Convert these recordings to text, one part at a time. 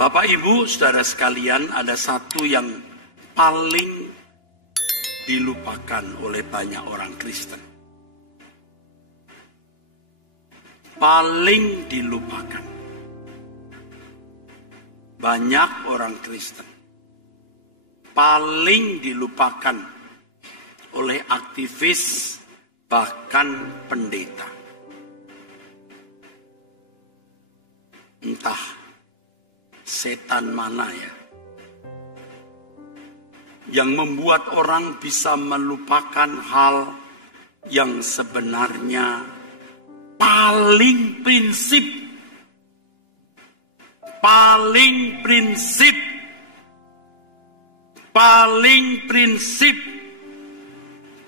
Bapak, Ibu, saudara sekalian, ada satu yang paling dilupakan oleh banyak orang Kristen. Paling dilupakan. Banyak orang Kristen. Paling dilupakan oleh aktivis, bahkan pendeta. Entah setan mana ya, yang membuat orang bisa melupakan hal yang sebenarnya paling prinsip,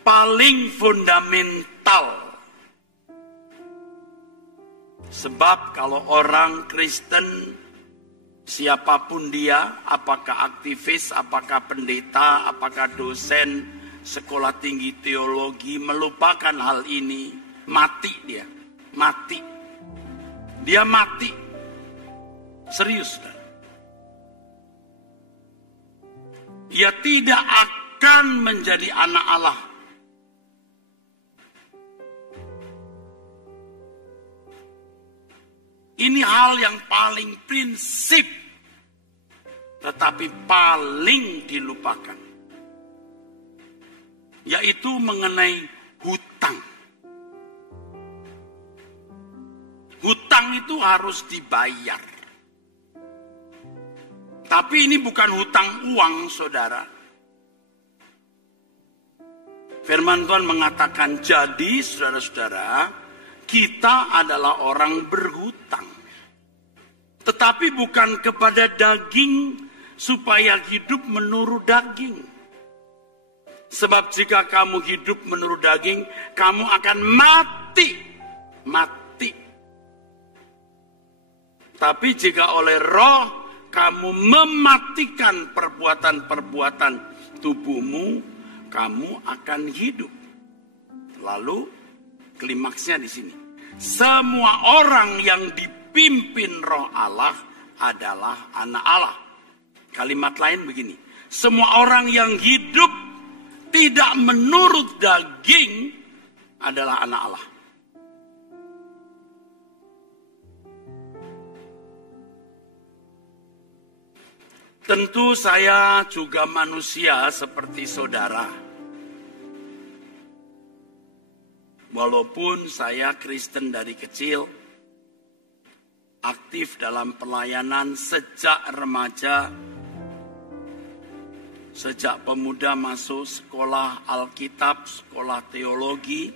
paling fundamental. Sebab kalau orang Kristen, siapapun dia, apakah aktivis, apakah pendeta, apakah dosen sekolah tinggi teologi, melupakan hal ini, mati dia. Mati. Dia mati. Serius. Ia tidak akan menjadi anak Allah. Ini hal yang paling prinsip, tetapi paling dilupakan, yaitu mengenai hutang. Hutang itu harus dibayar. Tapi ini bukan hutang uang, saudara. Firman Tuhan mengatakan, jadi saudara-saudara, kita adalah orang berhutang. Tetapi bukan kepada daging, supaya hidup menurut daging. Sebab jika kamu hidup menurut daging, kamu akan mati. Mati. Tapi jika oleh roh, kamu mematikan perbuatan-perbuatan tubuhmu, kamu akan hidup. Lalu, klimaksnya di sini. Semua orang yang dipimpin roh Allah adalah anak Allah. Kalimat lain begini. Semua orang yang hidup tidak menurut daging adalah anak Allah. Tentu saya juga manusia seperti saudara. Walaupun saya Kristen dari kecil, aktif dalam pelayanan sejak remaja, sejak pemuda masuk sekolah Alkitab, sekolah teologi,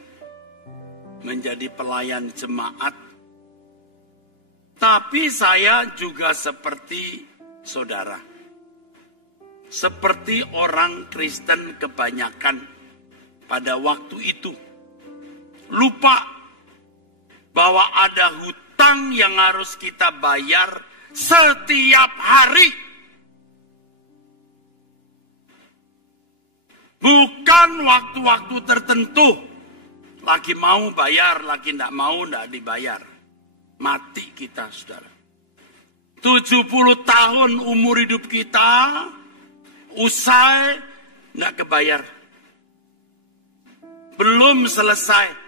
menjadi pelayan jemaat. Tapi saya juga seperti saudara. Seperti orang Kristen kebanyakan pada waktu itu. Lupa bahwa ada hutang yang harus kita bayar setiap hari. Bukan waktu-waktu tertentu. Lagi mau bayar, lagi tidak mau tidak dibayar. Mati kita, saudara. 70 tahun umur hidup kita, usai, tidak kebayar. Belum selesai.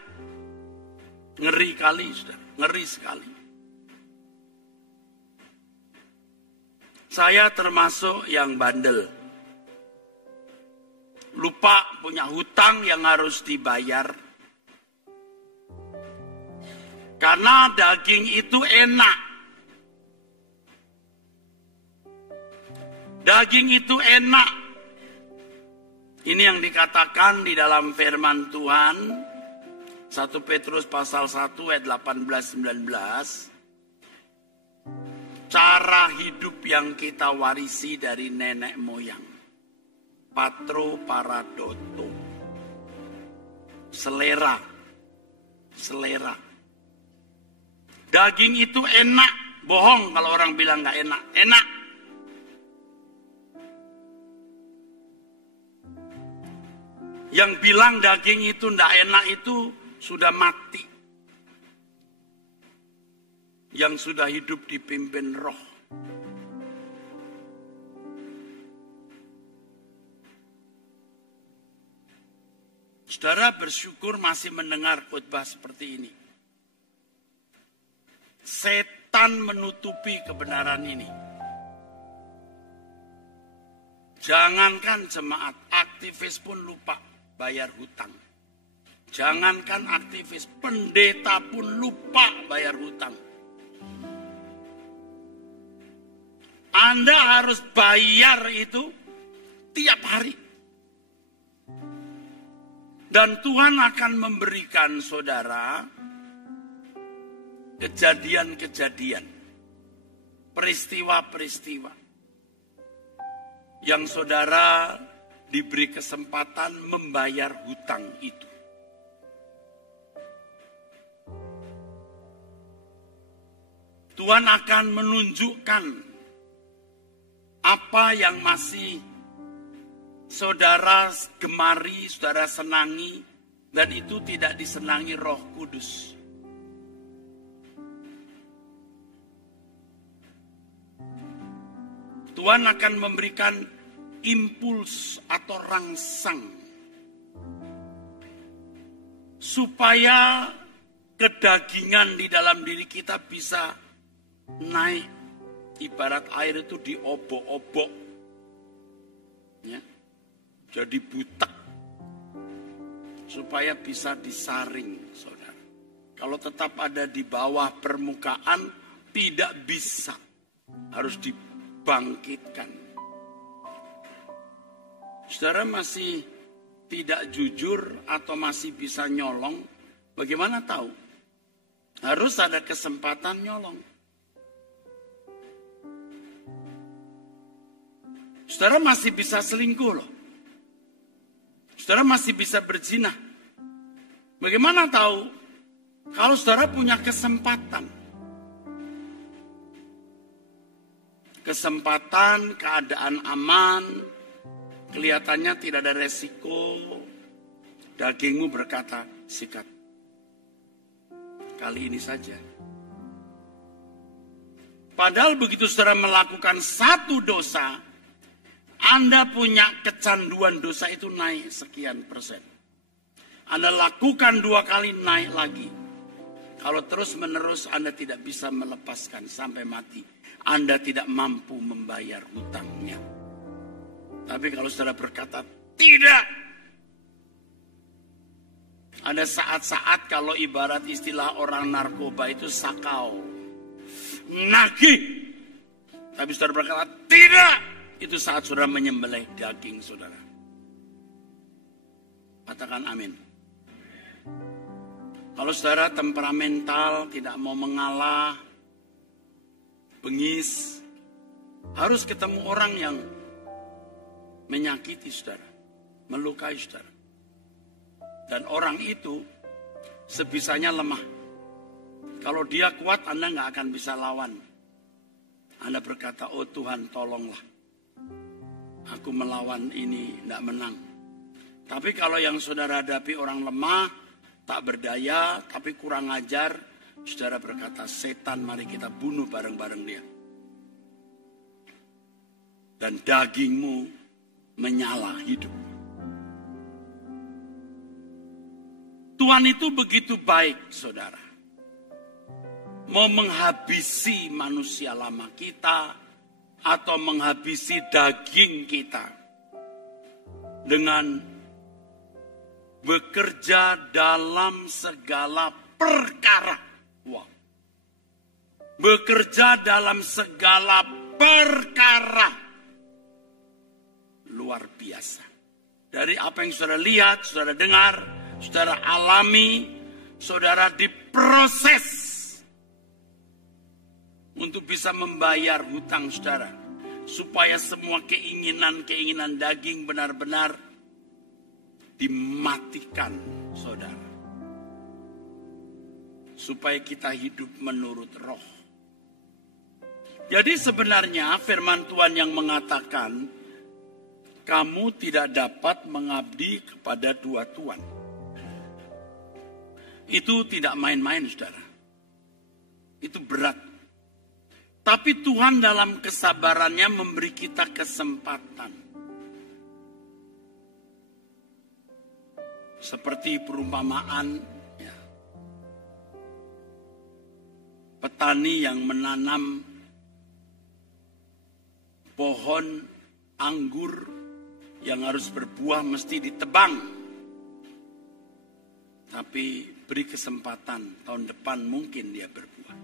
Ngeri kali, saudara. Ngeri sekali. Saya termasuk yang bandel. Lupa punya hutang yang harus dibayar. Karena daging itu enak. Daging itu enak. Ini yang dikatakan di dalam firman Tuhan. 1 Petrus pasal 1 ayat 18-19. Cara hidup yang kita warisi dari nenek moyang. Patro paradoto. Selera. Daging itu enak. Bohong kalau orang bilang gak enak. Enak. Yang bilang daging itu tidak enak itu sudah mati. Yang sudah hidup dipimpin roh. Saudara bersyukur masih mendengar khotbah seperti ini. Setan menutupi kebenaran ini. Jangankan jemaat, aktivis pun lupa bayar hutang. Jangankan aktivis, pendeta pun lupa bayar hutang. Anda harus bayar itu tiap hari. Dan Tuhan akan memberikan saudara kejadian-kejadian, peristiwa-peristiwa yang saudara diberi kesempatan membayar hutang itu. Tuhan akan menunjukkan apa yang masih saudara gemari, saudara senangi, dan itu tidak disenangi Roh Kudus. Tuhan akan memberikan impuls atau rangsang supaya kedagingan di dalam diri kita bisa naik. Ibarat air itu diobok-obok, ya, jadi butek supaya bisa disaring, saudara. Kalau tetap ada di bawah permukaan tidak bisa, harus dibangkitkan. Saudara masih tidak jujur atau masih bisa nyolong, bagaimana tahu? Harus ada kesempatan nyolong. Saudara masih bisa selingkuh loh. Saudara masih bisa berzina. Bagaimana tahu? Kalau saudara punya kesempatan. Kesempatan, keadaan aman, kelihatannya tidak ada resiko. Dagingmu berkata, sikat. Kali ini saja. Padahal begitu saudara melakukan satu dosa, Anda punya kecanduan dosa itu naik sekian persen. Anda lakukan 2 kali naik lagi. Kalau terus menerus Anda tidak bisa melepaskan sampai mati. Anda tidak mampu membayar hutangnya. Tapi kalau saudara berkata, tidak. Ada saat-saat kalau ibarat istilah orang narkoba itu sakau. Nagih. Tapi saudara berkata, tidak. Itu saat saudara menyembelih daging saudara. Katakan amin. Kalau saudara temperamental, tidak mau mengalah, bengis, harus ketemu orang yang menyakiti saudara, melukai saudara. Dan orang itu sebisanya lemah. Kalau dia kuat, Anda nggak akan bisa lawan. Anda berkata, oh Tuhan tolonglah. Aku melawan ini, tidak menang. Tapi kalau yang saudara hadapi orang lemah, tak berdaya, tapi kurang ajar, saudara berkata, setan mari kita bunuh bareng-bareng dia. Dan dagingmu menyala hidup. Tuhan itu begitu baik, saudara. Mau menghabisi manusia lama kita, atau menghabisi daging kita dengan bekerja dalam segala perkara. Wah. Bekerja dalam segala perkara. Luar biasa. Dari apa yang saudara lihat, saudara dengar, saudara alami, saudara diproses untuk bisa membayar hutang saudara. Supaya semua keinginan-keinginan daging benar-benar dimatikan saudara. Supaya kita hidup menurut roh. Jadi sebenarnya firman Tuhan yang mengatakan, kamu tidak dapat mengabdi kepada 2 tuan. Itu tidak main-main saudara. Itu berat. Tapi Tuhan dalam kesabarannya memberi kita kesempatan. Seperti perumpamaan ya, petani yang menanam pohon anggur yang harus berbuah mesti ditebang. Tapi beri kesempatan, tahun depan mungkin dia berbuah.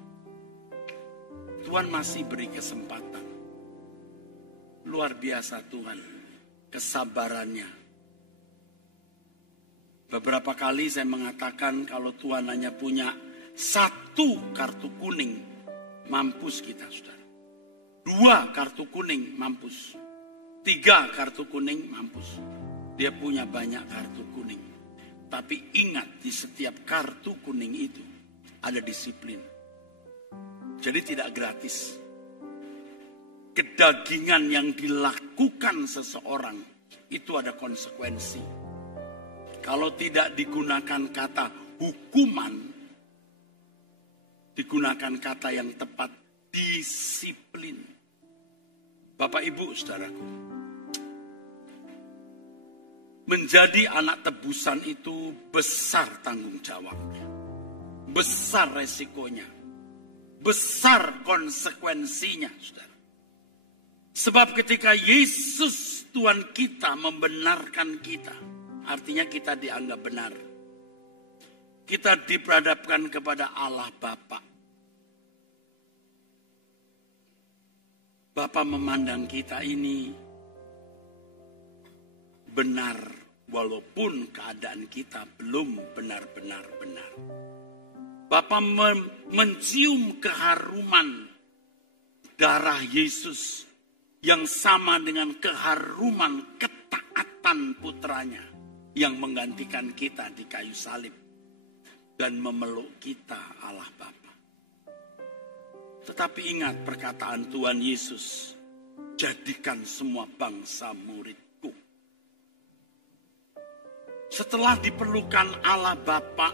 Tuhan masih beri kesempatan. Luar biasa Tuhan, kesabarannya. Beberapa kali saya mengatakan kalau Tuhan hanya punya satu kartu kuning, mampus kita, saudara. 2 kartu kuning, mampus. 3 kartu kuning, mampus. Dia punya banyak kartu kuning. Tapi ingat, di setiap kartu kuning itu ada disiplin. Jadi tidak gratis. Kedagingan yang dilakukan seseorang itu ada konsekuensi. Kalau tidak digunakan kata hukuman, digunakan kata yang tepat, disiplin. Bapak Ibu saudaraku, menjadi anak tebusan itu besar tanggung jawabnya, besar resikonya, besar konsekuensinya, saudara. Sebab ketika Yesus Tuhan kita membenarkan kita, artinya kita dianggap benar. Kita diperhadapkan kepada Allah Bapa. Bapa memandang kita ini benar walaupun keadaan kita belum benar-benar benar. Bapa mencium keharuman darah Yesus yang sama dengan keharuman ketaatan putranya yang menggantikan kita di kayu salib dan memeluk kita Allah Bapa. Tetapi ingat perkataan Tuhan Yesus, jadikan semua bangsa muridku. Setelah diperlukan Allah Bapa,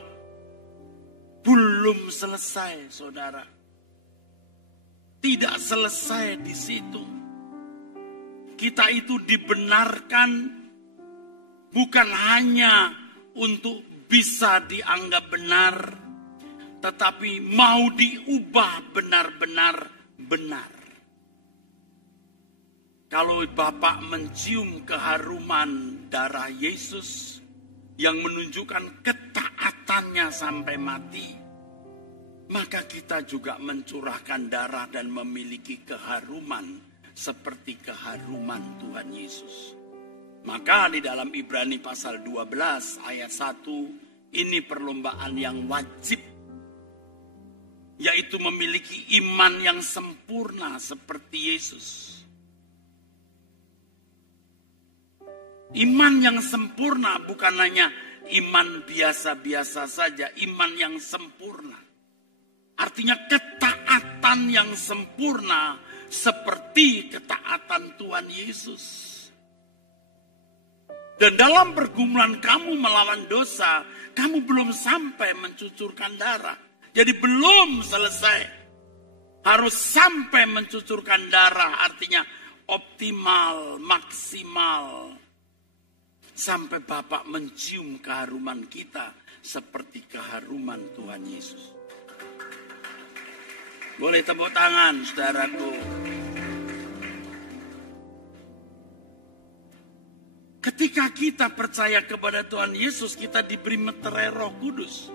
belum selesai saudara. Tidak selesai di situ. Kita itu dibenarkan bukan hanya untuk bisa dianggap benar, tetapi mau diubah benar-benar benar. Kalau Bapak mencium keharuman darah Yesus yang menunjukkan ketaatannya sampai mati, maka kita juga mencurahkan darah dan memiliki keharuman seperti keharuman Tuhan Yesus. Maka di dalam Ibrani pasal 12 ayat 1, ini perlombaan yang wajib, yaitu memiliki iman yang sempurna seperti Yesus. Iman yang sempurna bukan hanya iman biasa-biasa saja, iman yang sempurna. Artinya ketaatan yang sempurna seperti ketaatan Tuhan Yesus. Dan dalam pergumulan kamu melawan dosa, kamu belum sampai mencucurkan darah. Jadi belum selesai. Harus sampai mencucurkan darah, artinya optimal, maksimal. Sampai Bapak mencium keharuman kita seperti keharuman Tuhan Yesus. Boleh tepuk tangan, saudaraku. Ketika kita percaya kepada Tuhan Yesus, kita diberi meterai Roh Kudus.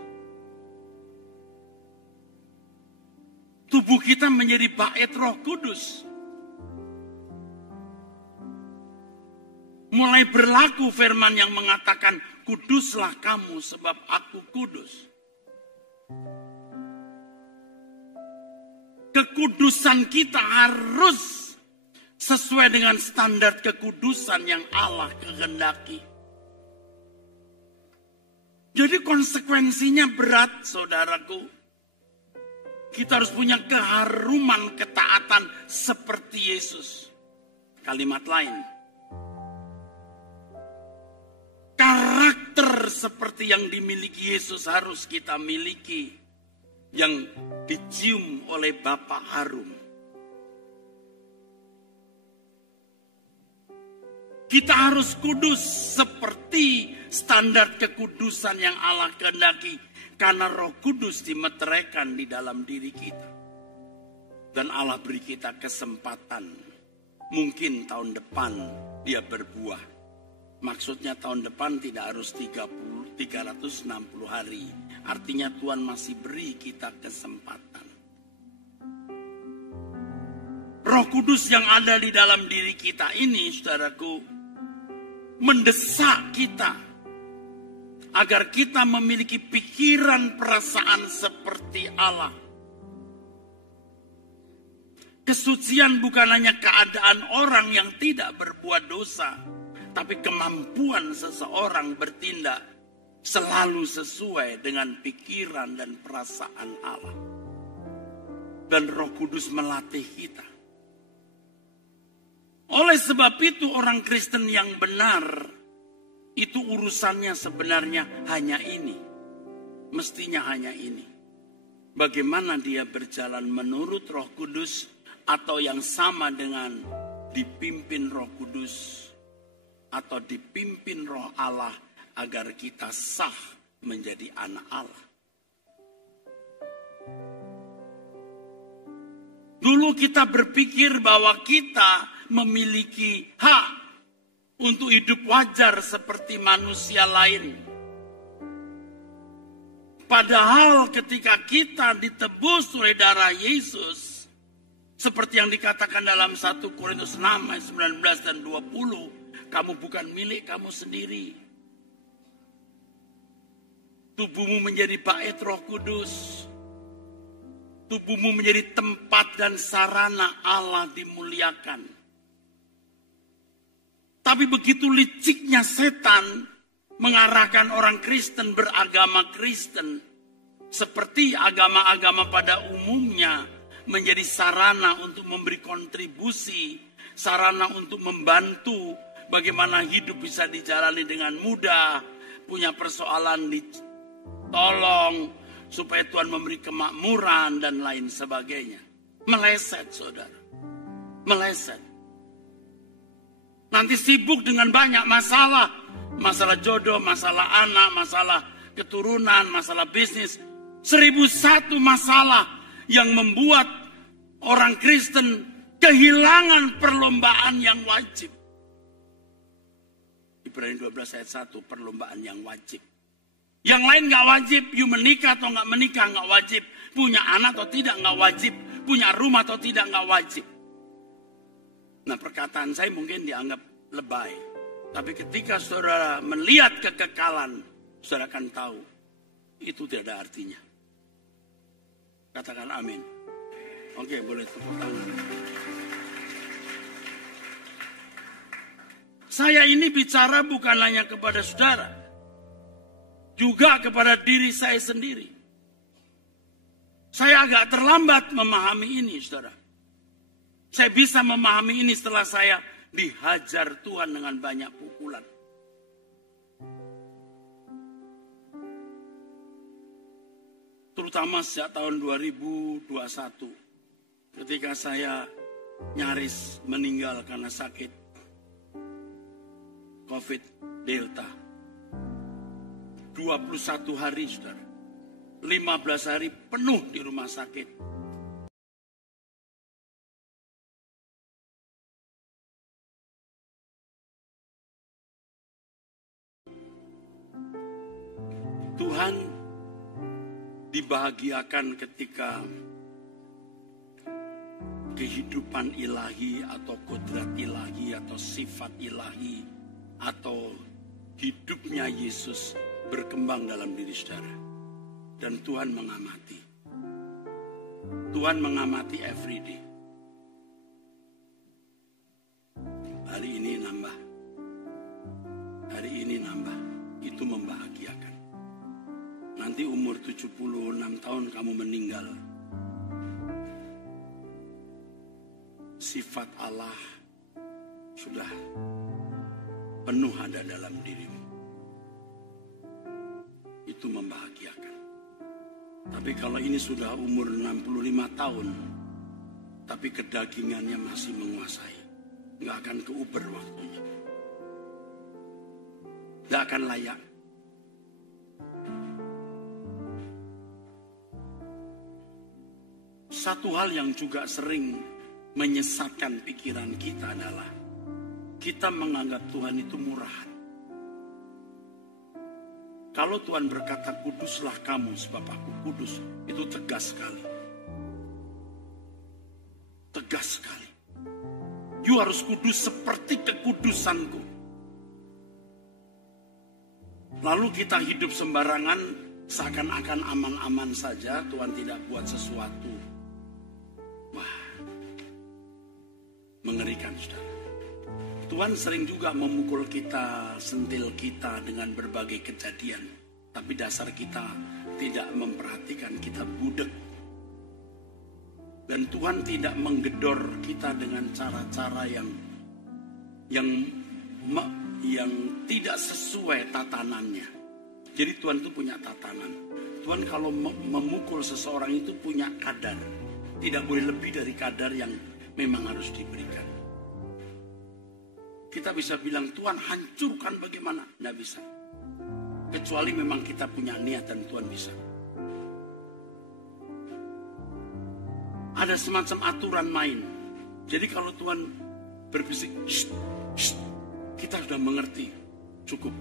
Tubuh kita menjadi bait Roh Kudus. Mulai berlaku firman yang mengatakan, kuduslah kamu sebab aku kudus. Kekudusan kita harus sesuai dengan standar kekudusan yang Allah kehendaki. Jadi konsekuensinya berat, saudaraku. Kita harus punya keharuman ketaatan seperti Yesus. Kalimat lain, karakter seperti yang dimiliki Yesus harus kita miliki, yang dicium oleh Bapa harum. Kita harus kudus seperti standar kekudusan yang Allah kehendaki. Karena Roh Kudus dimeteraikan di dalam diri kita. Dan Allah beri kita kesempatan. Mungkin tahun depan dia berbuah. Maksudnya tahun depan tidak harus 360 hari. Artinya Tuhan masih beri kita kesempatan. Roh Kudus yang ada di dalam diri kita ini, saudaraku, mendesak kita agar kita memiliki pikiran perasaan seperti Allah. Kesucian bukan hanya keadaan orang yang tidak berbuat dosa, tapi kemampuan seseorang bertindak selalu sesuai dengan pikiran dan perasaan Allah. Dan Roh Kudus melatih kita. Oleh sebab itu orang Kristen yang benar, itu urusannya sebenarnya hanya ini. Mestinya hanya ini. Bagaimana dia berjalan menurut Roh Kudus atau yang sama dengan dipimpin Roh Kudus atau dipimpin Roh Allah agar kita sah menjadi anak Allah. Dulu kita berpikir bahwa kita memiliki hak untuk hidup wajar seperti manusia lain. Padahal ketika kita ditebus oleh darah Yesus, seperti yang dikatakan dalam 1 Korintus 6 ayat 19 dan 20, kamu bukan milik kamu sendiri. Tubuhmu menjadi bait Roh Kudus. Tubuhmu menjadi tempat dan sarana Allah dimuliakan. Tapi begitu liciknya setan mengarahkan orang Kristen beragama Kristen, seperti agama-agama pada umumnya, menjadi sarana untuk memberi kontribusi, sarana untuk membantu bagaimana hidup bisa dijalani dengan mudah, punya persoalan ditolong, supaya Tuhan memberi kemakmuran dan lain sebagainya. Meleset, saudara. Meleset. Nanti sibuk dengan banyak masalah. Masalah jodoh, masalah anak, masalah keturunan, masalah bisnis. 1001 masalah yang membuat orang Kristen kehilangan perlombaan yang wajib. Ibrani 12 ayat 1, perlombaan yang wajib. Yang lain gak wajib, you menikah atau gak menikah gak wajib. Punya anak atau tidak gak wajib. Punya rumah atau tidak gak wajib. Nah, perkataan saya mungkin dianggap lebay. Tapi ketika saudara melihat kekekalan, saudara akan tahu itu tidak ada artinya. Katakan amin. Oke, boleh tepuk tangan. Saya ini bicara bukan hanya kepada saudara, juga kepada diri saya sendiri. Saya agak terlambat memahami ini, saudara. Saya bisa memahami ini setelah saya dihajar Tuhan dengan banyak pukulan. Terutama sejak tahun 2021. Ketika saya nyaris meninggal karena sakit COVID Delta. 21 hari, saudara. 15 hari penuh di rumah sakit. Tuhan dibahagiakan ketika kehidupan ilahi atau kodrat ilahi atau sifat ilahi atau hidupnya Yesus berkembang dalam diri saudara. Dan Tuhan mengamati. Tuhan mengamati everyday. Hari ini nambah. Hari ini nambah. Itu membahagiakan. Nanti umur 76 tahun kamu meninggal. Sifat Allah sudah penuh ada dalam dirimu. Itu membahagiakan. Tapi kalau ini sudah umur 65 tahun, tapi kedagingannya masih menguasai, nggak akan keuber waktunya. Tidak akan layak. Satu hal yang juga sering menyesatkan pikiran kita adalah kita menganggap Tuhan itu murahan. Kalau Tuhan berkata, kuduslah kamu sebab aku kudus, itu tegas sekali. Tegas sekali. You harus kudus seperti kekudusanku. Lalu kita hidup sembarangan, seakan-akan aman-aman saja, Tuhan tidak buat sesuatu. Wah, mengerikan, saudara. Tuhan sering juga memukul kita, sentil kita dengan berbagai kejadian. Tapi dasar kita tidak memperhatikan, kita budek. Dan Tuhan tidak menggedor kita dengan cara-cara yang tidak sesuai tatanannya. Jadi Tuhan itu punya tatanan. Tuhan kalau memukul seseorang itu punya kadar. Tidak boleh lebih dari kadar yang memang harus diberikan. Kita bisa bilang, Tuhan hancurkan bagaimana? Tidak bisa. Kecuali memang kita punya niat dan Tuhan bisa. Ada semacam aturan main. Jadi kalau Tuhan berbisik, shh, shh, kita sudah mengerti. Cukup.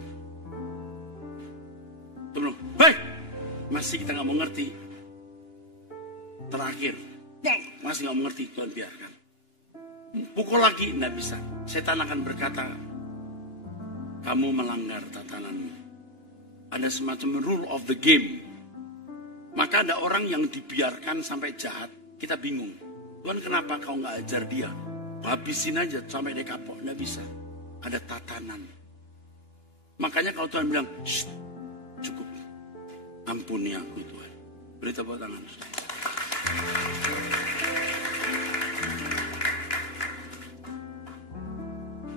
Tuhan, hei! Masih kita nggak mengerti. Terakhir, masih nggak mengerti, Tuhan biarkan. Pukul lagi, tidak bisa. Setan akan berkata, kamu melanggar tatananmu. Ada semacam rule of the game. Maka ada orang yang dibiarkan sampai jahat. Kita bingung. Tuhan kenapa kau nggak ajar dia? Habisin aja sampai dia kapok. Tidak bisa. Ada tatanan. Makanya kalau Tuhan bilang, shh, cukup. Ampuni aku Tuhan. Beri tepuk tangan.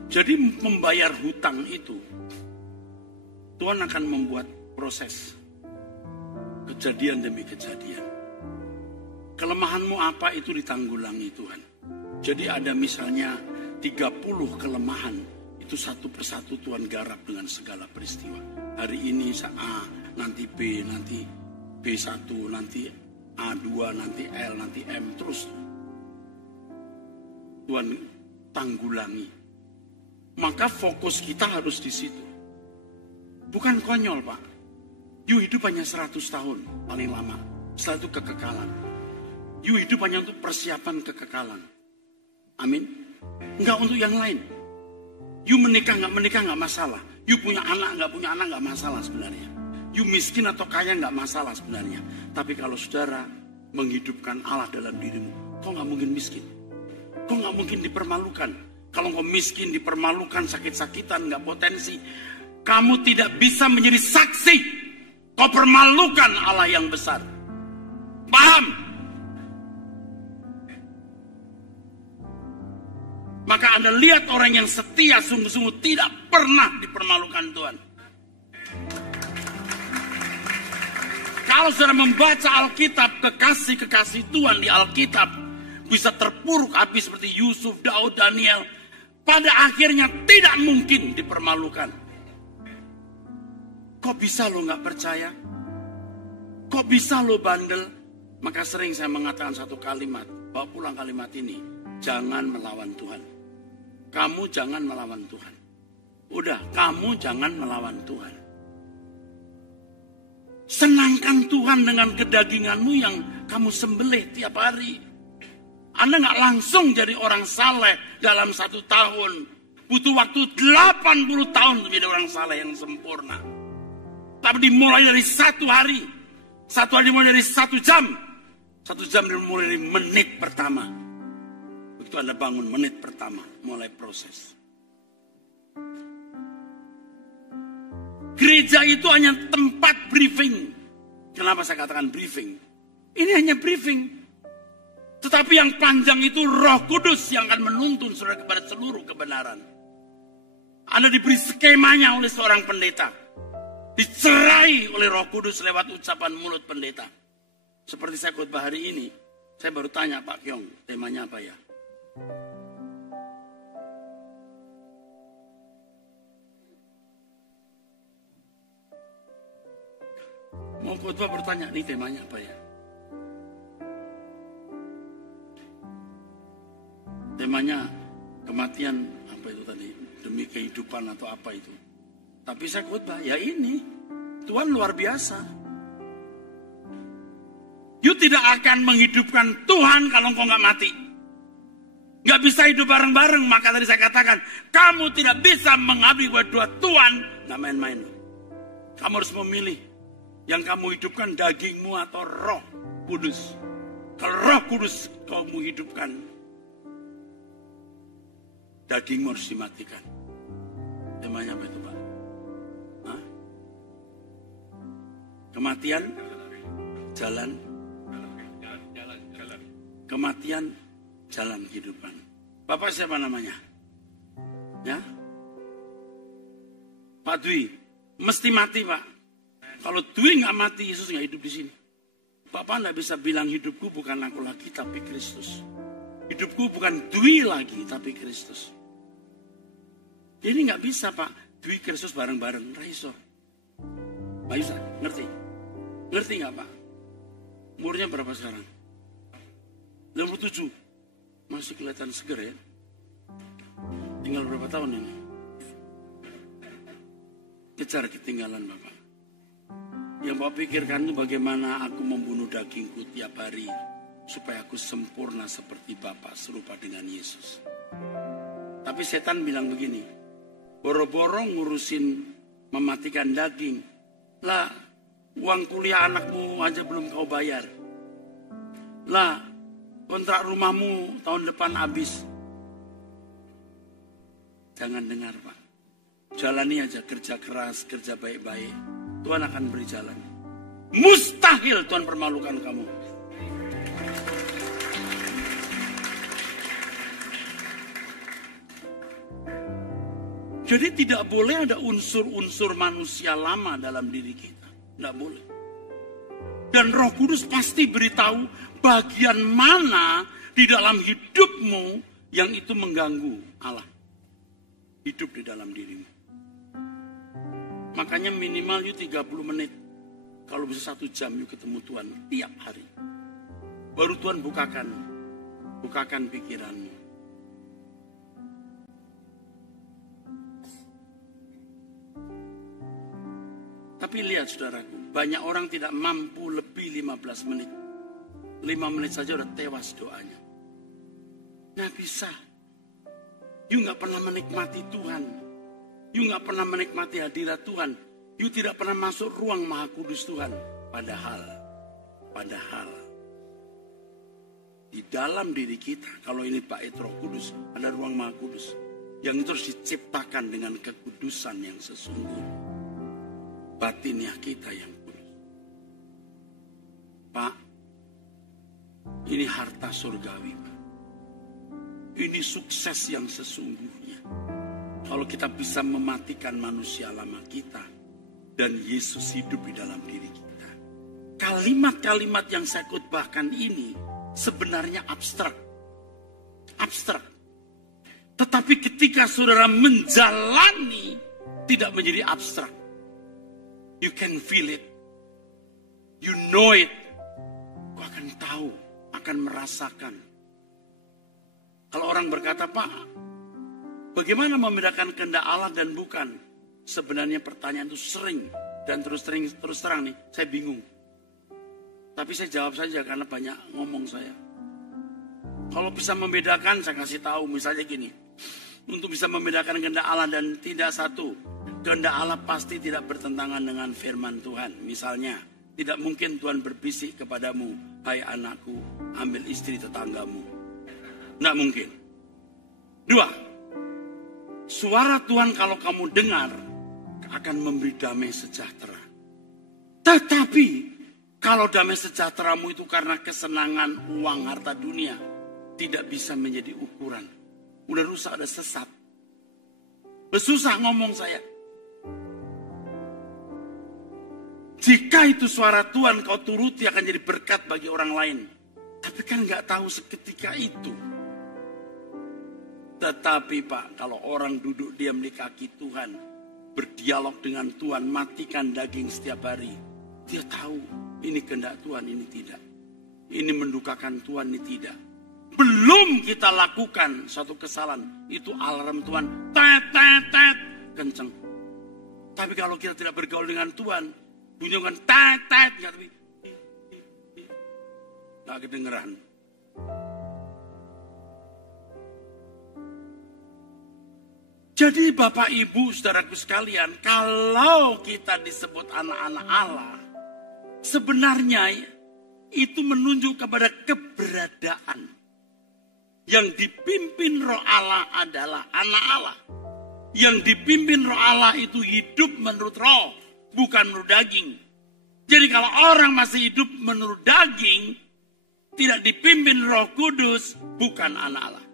Jadi membayar hutang itu, Tuhan akan membuat proses. Kejadian demi kejadian. Kelemahanmu apa itu ditanggulangi Tuhan. Jadi ada misalnya 30 kelemahan. Itu satu persatu Tuhan garap dengan segala peristiwa. Hari ini A, nanti B, nanti B1, nanti A2, nanti L, nanti M. Terus Tuhan tanggulangi. Maka fokus kita harus di situ. Bukan konyol, Pak. You hidup hanya 100 tahun paling lama. Setelah itu kekekalan. You hidup hanya untuk persiapan kekekalan. Amin. Enggak untuk yang lain. You menikah nggak masalah. You punya anak nggak masalah sebenarnya. You miskin atau kaya nggak masalah sebenarnya. Tapi kalau saudara menghidupkan Allah dalam dirimu, kau nggak mungkin miskin. Kau nggak mungkin dipermalukan. Kalau kau miskin, dipermalukan, sakit-sakitan, nggak potensi, kamu tidak bisa menjadi saksi. Kau permalukan Allah yang besar. Paham? Maka Anda lihat orang yang setia sungguh-sungguh tidak pernah dipermalukan Tuhan. Kalau saudara membaca Alkitab, kekasih-kekasih Tuhan di Alkitab bisa terpuruk habis seperti Yusuf, Daud, Daniel. Pada akhirnya tidak mungkin dipermalukan. Kok bisa lo gak percaya? Kok bisa lo bandel? Maka sering saya mengatakan satu kalimat. Bawa pulang kalimat ini. Jangan melawan Tuhan. Kamu jangan melawan Tuhan. Udah, kamu jangan melawan Tuhan. Senangkan Tuhan dengan kedaginganmu yang kamu sembelih tiap hari. Anda gak langsung jadi orang saleh dalam 1 tahun. Butuh waktu 80 tahun untuk jadi orang saleh yang sempurna. Tapi dimulai dari 1 hari. 1 hari dimulai dari 1 jam. 1 jam dimulai dari menit pertama. Begitu Anda bangun menit pertama, mulai proses. Gereja itu hanya tempat briefing. Kenapa saya katakan briefing? Ini hanya briefing. Tetapi yang panjang itu Roh Kudus yang akan menuntun saudara kepada seluruh kebenaran. Anda diberi skemanya oleh seorang pendeta. Dicerai oleh Roh Kudus lewat ucapan mulut pendeta. Seperti saya khotbah hari ini. Saya baru tanya Pak Kyong, temanya apa ya? mau khotbah bertanya, nih temanya apa ya? Temanya kematian, apa itu tadi? Demi kehidupan atau apa itu? Tapi saya khotbah, ya ini, Tuhan luar biasa. You tidak akan menghidupkan Tuhan kalau engkau nggak mati. Nggak bisa hidup bareng-bareng. Maka tadi saya katakan, kamu tidak bisa mengabdi buat dua Tuhan. Nggak main-main. Kamu harus memilih. Yang kamu hidupkan dagingmu atau Roh Kudus. Kalau Roh Kudus kamu hidupkan, dagingmu harus dimatikan. Temanya apa itu, Pak? Hah? Kematian, jalan. Kematian, jalan kehidupan. Bapak siapa namanya? Ya? Pak Dwi. Mesti mati, Pak. Kalau Dwi nggak mati, Yesus nggak hidup di sini. Bapak nggak bisa bilang hidupku bukan aku lagi, tapi Kristus. Hidupku bukan Dwi lagi, tapi Kristus. Jadi nggak bisa, Pak. Dwi Kristus bareng-bareng. Raiso. Pak Yusa, ngerti? Ngerti nggak, Pak? Umurnya berapa sekarang? 67. Masih kelihatan seger ya. Tinggal berapa tahun ini? Kejar ketinggalan Bapak. Yang Bapak pikirkan itu bagaimana aku membunuh dagingku tiap hari. Supaya aku sempurna seperti Bapak, serupa dengan Yesus. Tapi setan bilang begini. Boro-boro ngurusin mematikan daging. Lah, uang kuliah anakmu aja belum kau bayar. Lah, kontrak rumahmu tahun depan habis. Jangan dengar, Pak. Jalani aja, kerja keras, kerja baik-baik. Tuhan akan beri jalan. Mustahil Tuhan permalukan kamu. Jadi tidak boleh ada unsur-unsur manusia lama dalam diri kita. Tidak boleh. Dan Roh Kudus pasti beritahu bagian mana di dalam hidupmu yang itu mengganggu Allah. Hidup di dalam dirimu. Makanya minimal you 30 menit. Kalau bisa 1 jam you ketemu Tuhan tiap hari. Baru Tuhan bukakan pikiranmu. Tapi lihat saudaraku, banyak orang tidak mampu lebih 15 menit. 5 menit saja udah tewas doanya. Nggak bisa. You nggak pernah menikmati Tuhan. You nggak pernah menikmati hadirat Tuhan. You tidak pernah masuk ruang Maha Kudus Tuhan. Padahal di dalam diri kita, kalau ini Bait Roh Kudus, ada ruang Maha Kudus yang terus diciptakan dengan kekudusan yang sesungguhnya. Batiniah kita yang kudus. Pak, ini harta surgawi, Pak. Ini sukses yang sesungguhnya. Kalau kita bisa mematikan manusia lama kita dan Yesus hidup di dalam diri kita. Kalimat-kalimat yang saya khotbahkan ini sebenarnya abstrak. Abstrak. Tetapi ketika saudara menjalani, tidak menjadi abstrak. You can feel it. You know it. Kau akan tahu, akan merasakan. Kalau orang berkata, Pak, bagaimana membedakan kehendak Allah dan bukan? Sebenarnya pertanyaan itu sering dan terus terang nih, saya bingung. Tapi saya jawab saja karena banyak ngomong saya. Kalau bisa membedakan, saya kasih tahu misalnya gini. Untuk bisa membedakan kehendak Allah dan tidak satu, kehendak Allah pasti tidak bertentangan dengan firman Tuhan. Misalnya, tidak mungkin Tuhan berbisik kepadamu, hai anakku, ambil istri tetanggamu. Tidak mungkin. 2, suara Tuhan kalau kamu dengar akan memberi damai sejahtera. Tetapi kalau damai sejahteramu itu karena kesenangan, uang, harta dunia, tidak bisa menjadi ukuran. Udah rusak, udah sesat. Susah ngomong saya. Jika itu suara Tuhan kau turuti akan jadi berkat bagi orang lain. Tapi kan gak tahu seketika itu. Tetapi Pak, kalau orang duduk diam di kaki Tuhan, berdialog dengan Tuhan, matikan daging setiap hari, Dia tahu ini kehendak Tuhan, ini tidak. Ini mendukakan Tuhan, ini tidak. Belum kita lakukan suatu kesalahan, itu alarm Tuhan, tet, tet, tet, kenceng. Tapi kalau kita tidak bergaul dengan Tuhan, bunyikan tet, tet, nggak kedengeran. Jadi Bapak Ibu saudaraku sekalian, kalau kita disebut anak-anak Allah, sebenarnya itu menunjuk kepada keberadaan. Yang dipimpin Roh Allah adalah anak Allah. Yang dipimpin Roh Allah itu hidup menurut roh, bukan menurut daging. Jadi kalau orang masih hidup menurut daging, tidak dipimpin Roh Kudus, bukan anak Allah.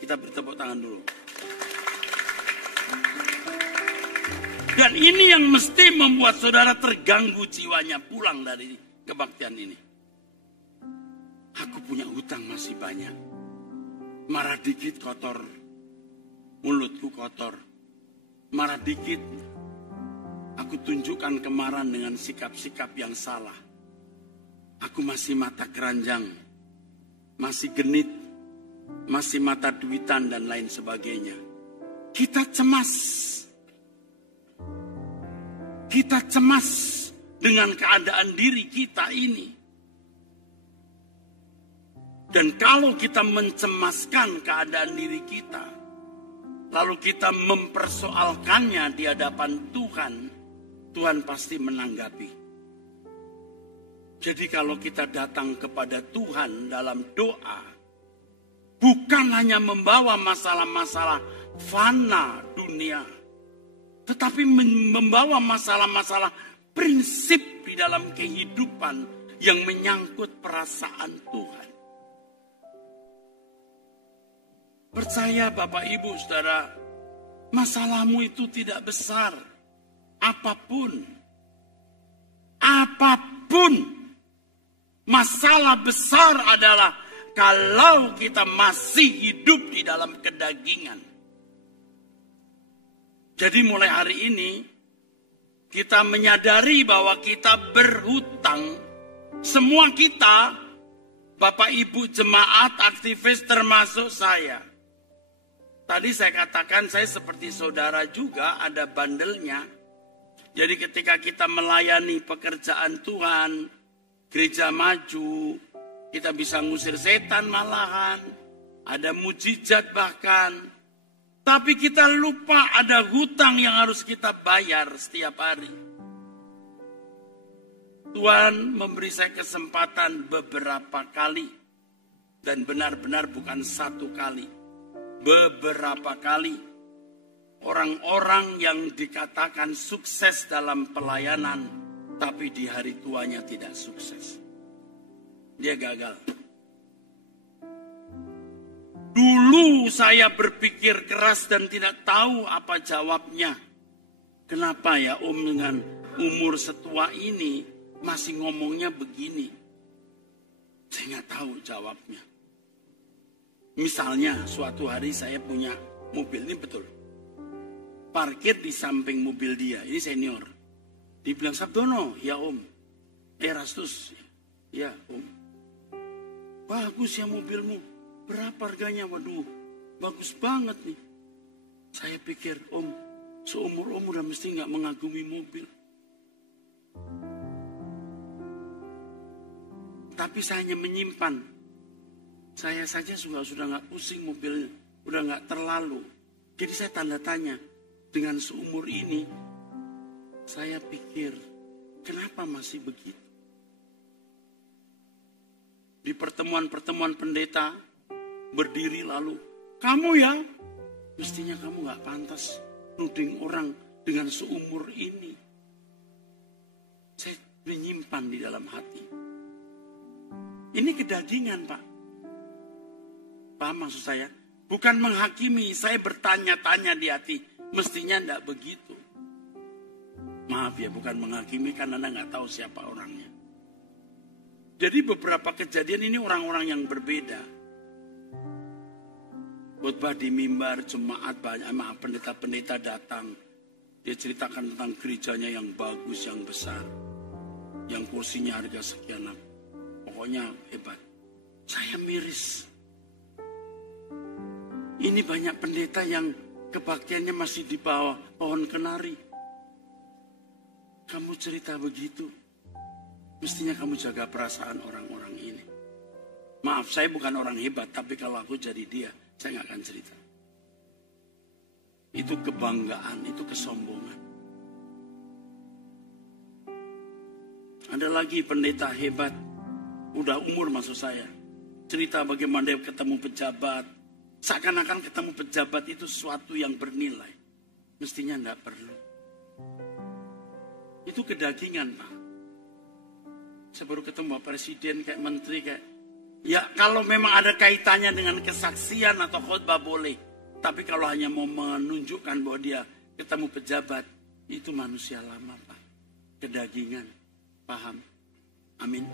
Kita bertepuk tangan dulu. Dan ini yang mesti membuat saudara terganggu jiwanya pulang dari kebaktian ini. Aku punya hutang masih banyak. Marah dikit kotor, mulutku kotor. Marah dikit, aku tunjukkan kemarahan dengan sikap-sikap yang salah. Aku masih mata keranjang, masih genit, masih mata duitan dan lain sebagainya. Kita cemas. Kita cemas dengan keadaan diri kita ini. Dan kalau kita mencemaskan keadaan diri kita, lalu kita mempersoalkannya di hadapan Tuhan, Tuhan pasti menanggapi. Jadi kalau kita datang kepada Tuhan dalam doa, bukan hanya membawa masalah-masalah fana dunia, tetapi membawa masalah-masalah prinsip di dalam kehidupan yang menyangkut perasaan Tuhan. Percaya Bapak Ibu Saudara, masalahmu itu tidak besar. Apapun. Masalah besar adalah kalau kita masih hidup di dalam kedagingan. Jadi mulai hari ini, kita menyadari bahwa kita berhutang. Semua kita, Bapak Ibu jemaat, aktivis termasuk saya. Tadi saya katakan saya seperti saudara juga, ada bandelnya. Jadi ketika kita melayani pekerjaan Tuhan, gereja maju, kita bisa ngusir setan malahan, ada mujizat bahkan. Tapi kita lupa ada hutang yang harus kita bayar setiap hari. Tuhan memberi saya kesempatan beberapa kali. Dan benar-benar bukan satu kali. Beberapa kali orang-orang yang dikatakan sukses dalam pelayanan, tapi di hari tuanya tidak sukses. Dia gagal. Dulu saya berpikir keras dan tidak tahu apa jawabnya. Kenapa ya Om dengan umur setua ini masih ngomongnya begini? Saya nggak tahu jawabnya. Misalnya suatu hari saya punya mobil, ini betul. Parkir di samping mobil dia, ini senior. Dibilang Sabdono, ya Om. Erastus, ya Om. Bagus ya mobilmu, berapa harganya? Waduh, bagus banget nih. Saya pikir Om, seumur-umur mesti nggak mengagumi mobil. Tapi saya hanya menyimpan. Saya saja sudah nggak pusing mobilnya, udah nggak terlalu. Jadi saya tanda tanya, dengan seumur ini, saya pikir, kenapa masih begitu? Di pertemuan-pertemuan pendeta, berdiri lalu, kamu ya, mestinya kamu nggak pantas nuding orang dengan seumur ini. Saya menyimpan di dalam hati. Ini kedagingan, Pak. Paham maksud saya? Bukan menghakimi, saya bertanya-tanya di hati. Mestinya tidak begitu. Maaf ya, bukan menghakimi karena Anda nggak tahu siapa orangnya. Jadi beberapa kejadian ini orang-orang yang berbeda. Khotbah di mimbar, jemaat banyak, pendeta-pendeta datang. Dia ceritakan tentang gerejanya yang bagus, yang besar. yang kursinya harga sekian, pokoknya hebat. Saya miris. Ini banyak pendeta yang kebaktiannya masih di bawah pohon kenari. Kamu cerita begitu, mestinya kamu jaga perasaan orang-orang ini. Maaf, saya bukan orang hebat, tapi kalau aku jadi dia, saya nggak akan cerita. Itu kebanggaan, itu kesombongan. Ada lagi pendeta hebat, udah umur maksud saya. Cerita bagaimana dia ketemu pejabat. Seakan-akan ketemu pejabat itu sesuatu yang bernilai. Mestinya enggak perlu. Itu kedagingan, Pak. Saya baru ketemu Pak Presiden, kayak menteri, kayak... Ya kalau memang ada kaitannya dengan kesaksian atau khotbah boleh. Tapi kalau hanya mau menunjukkan bahwa dia ketemu pejabat, itu manusia lama, Pak. Kedagingan. Paham? Amin.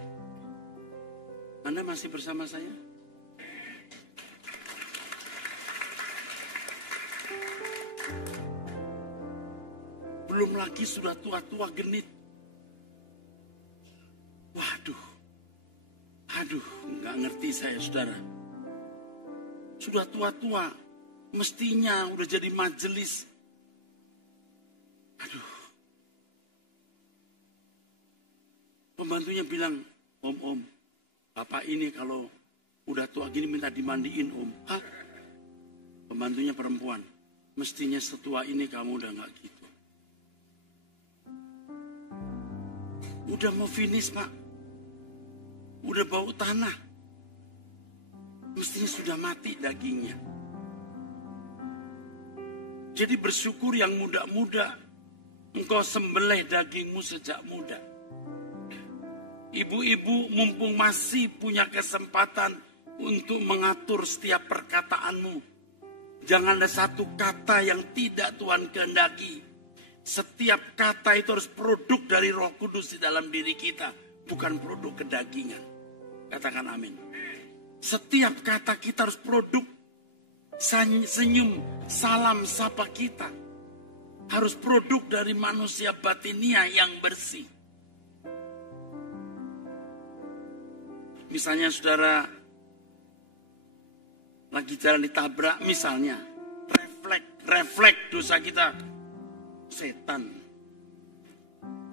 Anda masih bersama saya? Belum lagi sudah tua-tua genit. Waduh. Aduh, nggak ngerti saya, saudara. Sudah tua-tua, mestinya udah jadi majelis. Aduh. Pembantunya bilang, Om, Bapak ini kalau udah tua gini minta dimandiin, Om. Hah? Pembantunya perempuan. Mestinya setua ini kamu udah gak gitu. Udah mau finish, Pak. Udah bau tanah. Mestinya sudah mati dagingnya. Jadi bersyukur yang muda-muda. Engkau sembelih dagingmu sejak muda. Ibu-ibu mumpung masih punya kesempatan untuk mengatur setiap perkataanmu. Jangan ada satu kata yang tidak Tuhan kehendaki. Setiap kata itu harus produk dari Roh Kudus di dalam diri kita. Bukan produk kedagingan. Katakan amin. Setiap kata kita harus produk senyum, salam, sapa kita. Harus produk dari manusia batinia yang bersih. Misalnya saudara lagi jalan ditabrak misalnya. Refleks dosa kita. Setan.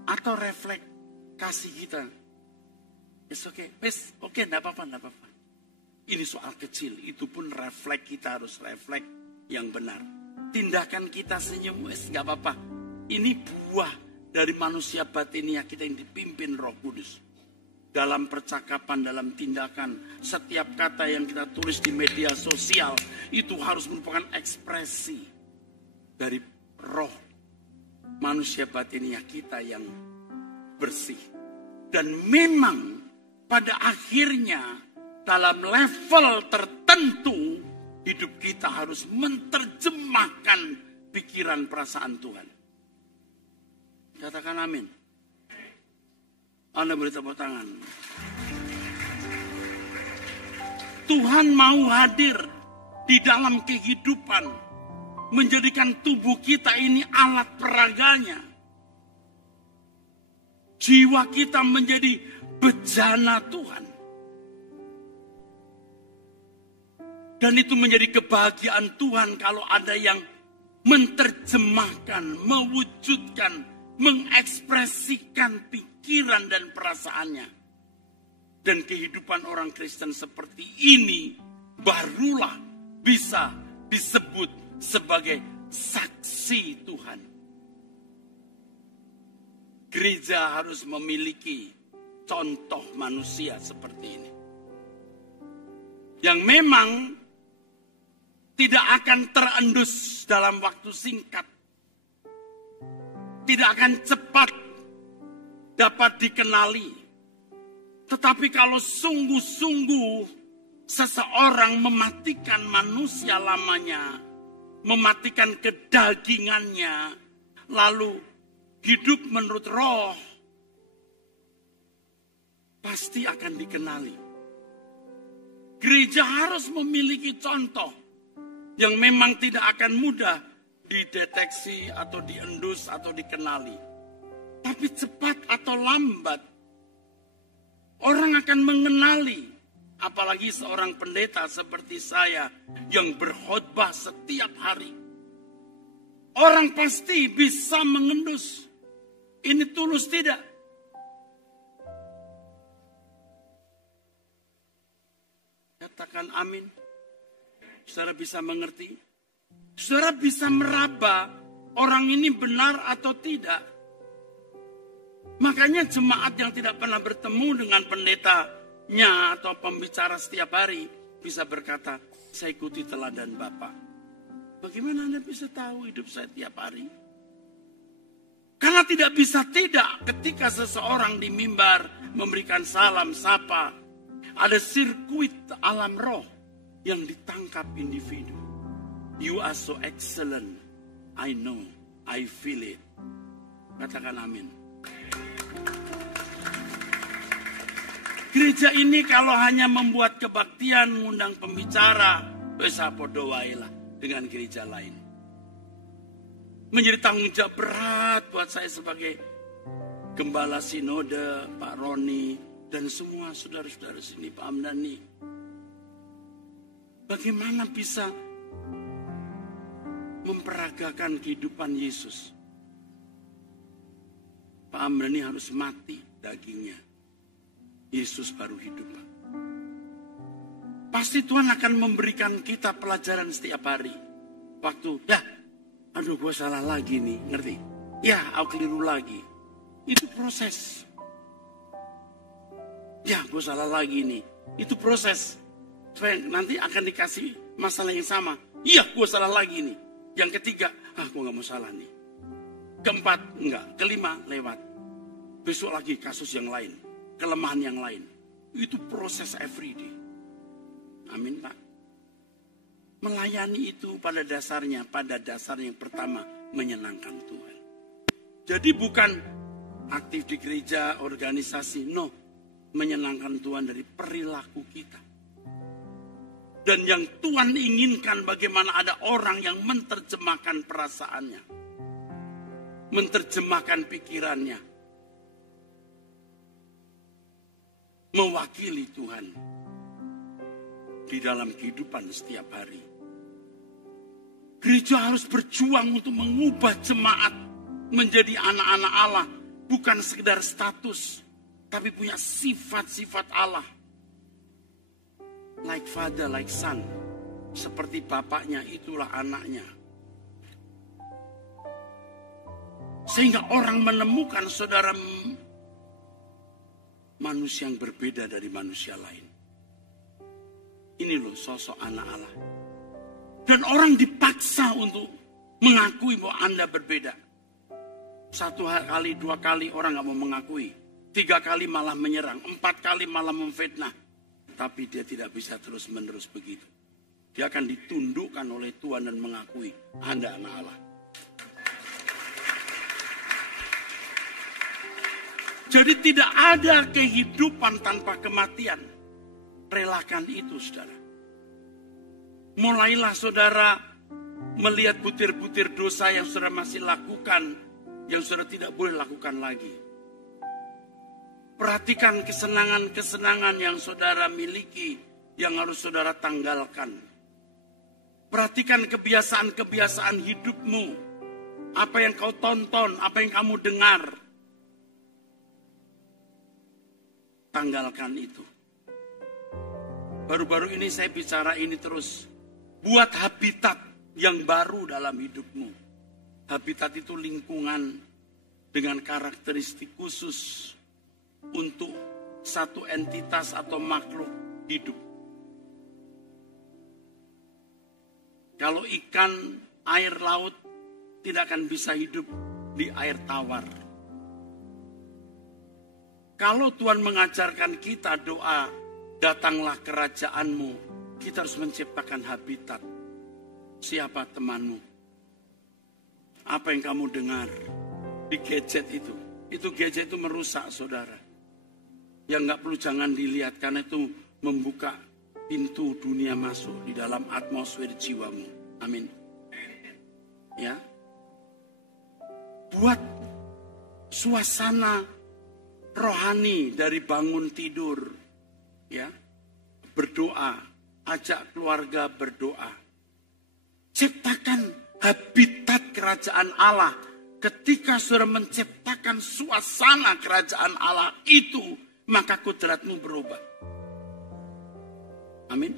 Atau refleks kasih kita. It's okay. Oke, enggak apa-apa. Ini soal kecil. Itu pun refleks kita harus refleks yang benar. Tindakan kita senyum, enggak apa-apa. Ini buah dari manusia batinia kita yang dipimpin Roh Kudus. Dalam percakapan, dalam tindakan, setiap kata yang kita tulis di media sosial itu harus merupakan ekspresi dari roh manusia batinia kita yang bersih. Dan memang pada akhirnya dalam level tertentu hidup kita harus menerjemahkan pikiran perasaan Tuhan. Katakan amin. Anda boleh tepuk tangan. Tuhan mau hadir di dalam kehidupan. Menjadikan tubuh kita ini alat peraganya. Jiwa kita menjadi bejana Tuhan. Dan itu menjadi kebahagiaan Tuhan kalau ada yang menerjemahkan, mewujudkan, mengekspresikan pikiran dan perasaannya. Dan kehidupan orang Kristen seperti ini barulah bisa disebut sebagai saksi Tuhan. Gereja harus memiliki contoh manusia seperti ini. Yang memang tidak akan terendus dalam waktu singkat. Tidak akan cepat dapat dikenali. Tetapi kalau sungguh-sungguh seseorang mematikan manusia lamanya, mematikan kedagingannya, lalu hidup menurut roh, pasti akan dikenali. Gereja harus memiliki contoh yang memang tidak akan mudah dideteksi atau diendus atau dikenali. Tapi cepat atau lambat Orang akan mengenali, apalagi seorang pendeta seperti saya yang berkhotbah setiap hari. Orang pasti bisa mengendus. Ini tulus tidak? Katakan amin. Saudara bisa mengerti? Saudara bisa meraba orang ini benar atau tidak. Makanya jemaat yang tidak pernah bertemu dengan pendetanya atau pembicara setiap hari bisa berkata, saya ikuti teladan Bapak. Bagaimana Anda bisa tahu hidup saya tiap hari? Karena tidak bisa tidak ketika seseorang di mimbar memberikan salam, sapa. Ada sirkuit alam roh yang ditangkap individu. You are so excellent. I know, I feel it. Katakan amin. Gereja ini kalau hanya membuat kebaktian, ngundang pembicara, bisa podo wae lah dengan gereja lain. Menjadi tanggung jawab berat buat saya sebagai Gembala Sinode, Pak Roni, dan semua saudara-saudara sini, Pak Amdani. Bagaimana bisa memperagakan kehidupan Yesus? Pak Amdani harus mati dagingnya. Yesus baru hidup. Pasti Tuhan akan memberikan kita pelajaran setiap hari. Waktu, aduh gue salah lagi nih, ngerti? Ya, aku keliru lagi. Itu proses. Ya, gue salah lagi nih. Itu proses. Nanti akan dikasih masalah yang sama. Iya, gue salah lagi nih. Yang ketiga, gue gak mau salah nih. Keempat, enggak. Kelima, lewat. Besok lagi kasus yang lain. Kelemahan yang lain. Itu proses everyday. Amin, Pak. Melayani itu pada dasarnya yang pertama menyenangkan Tuhan. Jadi bukan aktif di gereja, organisasi, no. Menyenangkan Tuhan dari perilaku kita. Dan yang Tuhan inginkan bagaimana ada orang yang menerjemahkan perasaannya. Menerjemahkan pikirannya. Mewakili Tuhan. Di dalam kehidupan setiap hari. Gereja harus berjuang untuk mengubah jemaat menjadi anak-anak Allah. Bukan sekedar status. Tapi punya sifat-sifat Allah. Like father, like son. Seperti bapaknya, itulah anaknya. Sehingga orang menemukan saudara manusia yang berbeda dari manusia lain. Ini loh sosok anak Allah. Dan orang dipaksa untuk mengakui bahwa Anda berbeda. 1 kali, 2 kali orang gak mau mengakui. 3 kali malah menyerang, 4 kali malah memfitnah. Tapi dia tidak bisa terus-menerus begitu. Dia akan ditundukkan oleh Tuhan dan mengakui Anda anak Allah. Jadi tidak ada kehidupan tanpa kematian. Relakan itu, saudara. Mulailah saudara melihat butir-butir dosa yang saudara masih lakukan, yang saudara tidak boleh lakukan lagi. Perhatikan kesenangan-kesenangan yang saudara miliki, yang harus saudara tanggalkan. Perhatikan kebiasaan-kebiasaan hidupmu. Apa yang kau tonton, apa yang kamu dengar. Tanggalkan itu. Baru-baru ini saya bicara ini terus. Buat habitat yang baru dalam hidupmu. Habitat itu lingkungan dengan karakteristik khusus untuk satu entitas atau makhluk hidup. Kalau ikan air laut tidak akan bisa hidup di air tawar. Kalau Tuhan mengajarkan kita doa, datanglah kerajaanmu, kita harus menciptakan habitat. Siapa temanmu? Apa yang kamu dengar di gadget itu? Itu gadget itu merusak saudara. Yang gak perlu jangan dilihat karena itu membuka pintu dunia masuk di dalam atmosfer jiwamu. Amin. Ya. Buat suasana rohani dari bangun tidur, ya, berdoa, ajak keluarga berdoa. Ciptakan habitat kerajaan Allah. Ketika saudara menciptakan suasana kerajaan Allah itu, maka kodratmu berubah. Amin.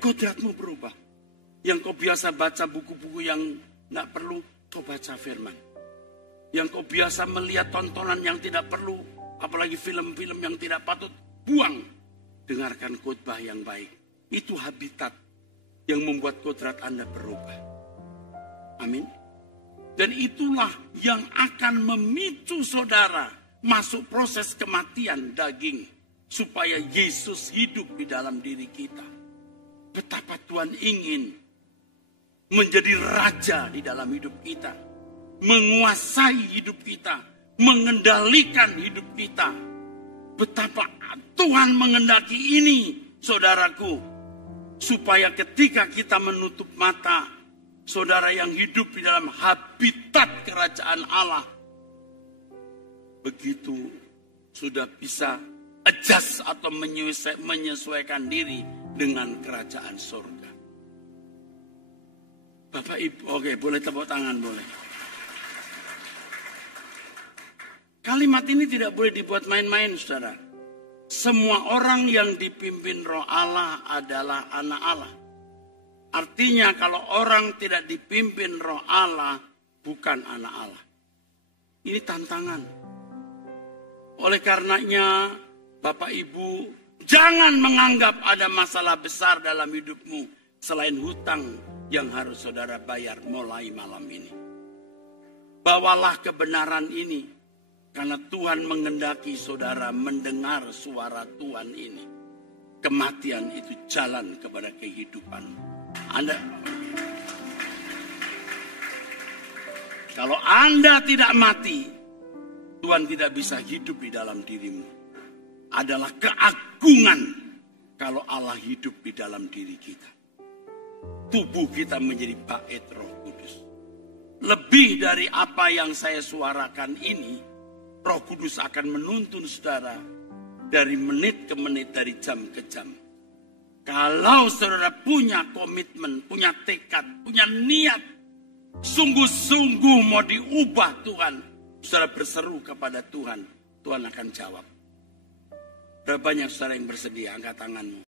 Kodratmu berubah. Yang kau biasa baca buku-buku yang tidak perlu, kau baca firman. Yang kau biasa melihat tontonan yang tidak perlu, apalagi film-film yang tidak patut, buang. Dengarkan khotbah yang baik. Itu habitat yang membuat kodrat Anda berubah. Amin. Dan itulah yang akan memicu saudara masuk proses kematian daging. Supaya Yesus hidup di dalam diri kita. Betapa Tuhan ingin menjadi raja di dalam hidup kita. Menguasai hidup kita. Mengendalikan hidup kita. Betapa Tuhan mengendaki ini, saudaraku. Supaya ketika kita menutup mata, saudara yang hidup di dalam habitat kerajaan Allah, begitu sudah bisa adjust atau menyesuaikan diri dengan kerajaan surga. Bapak Ibu, oke, boleh tepuk tangan, boleh. Kalimat ini tidak boleh dibuat main-main, saudara. Semua orang yang dipimpin Roh Allah adalah anak Allah. Artinya kalau orang tidak dipimpin Roh Allah, bukan anak Allah. Ini tantangan. Oleh karenanya, Bapak Ibu, jangan menganggap ada masalah besar dalam hidupmu selain hutang yang harus saudara bayar mulai malam ini. Bawalah kebenaran ini, karena Tuhan mengendaki saudara mendengar suara Tuhan ini. Kematian itu jalan kepada kehidupan. Kalau Anda tidak mati, Tuhan tidak bisa hidup di dalam dirimu. Adalah keagungan kalau Allah hidup di dalam diri kita. Tubuh kita menjadi bait Roh Kudus. Lebih dari apa yang saya suarakan ini, Roh Kudus akan menuntun saudara dari menit ke menit, dari jam ke jam. Kalau saudara punya komitmen, punya tekad, punya niat, sungguh-sungguh mau diubah Tuhan, saudara berseru kepada Tuhan, Tuhan akan jawab. Berapa banyak saudara yang bersedia? Angkat tanganmu.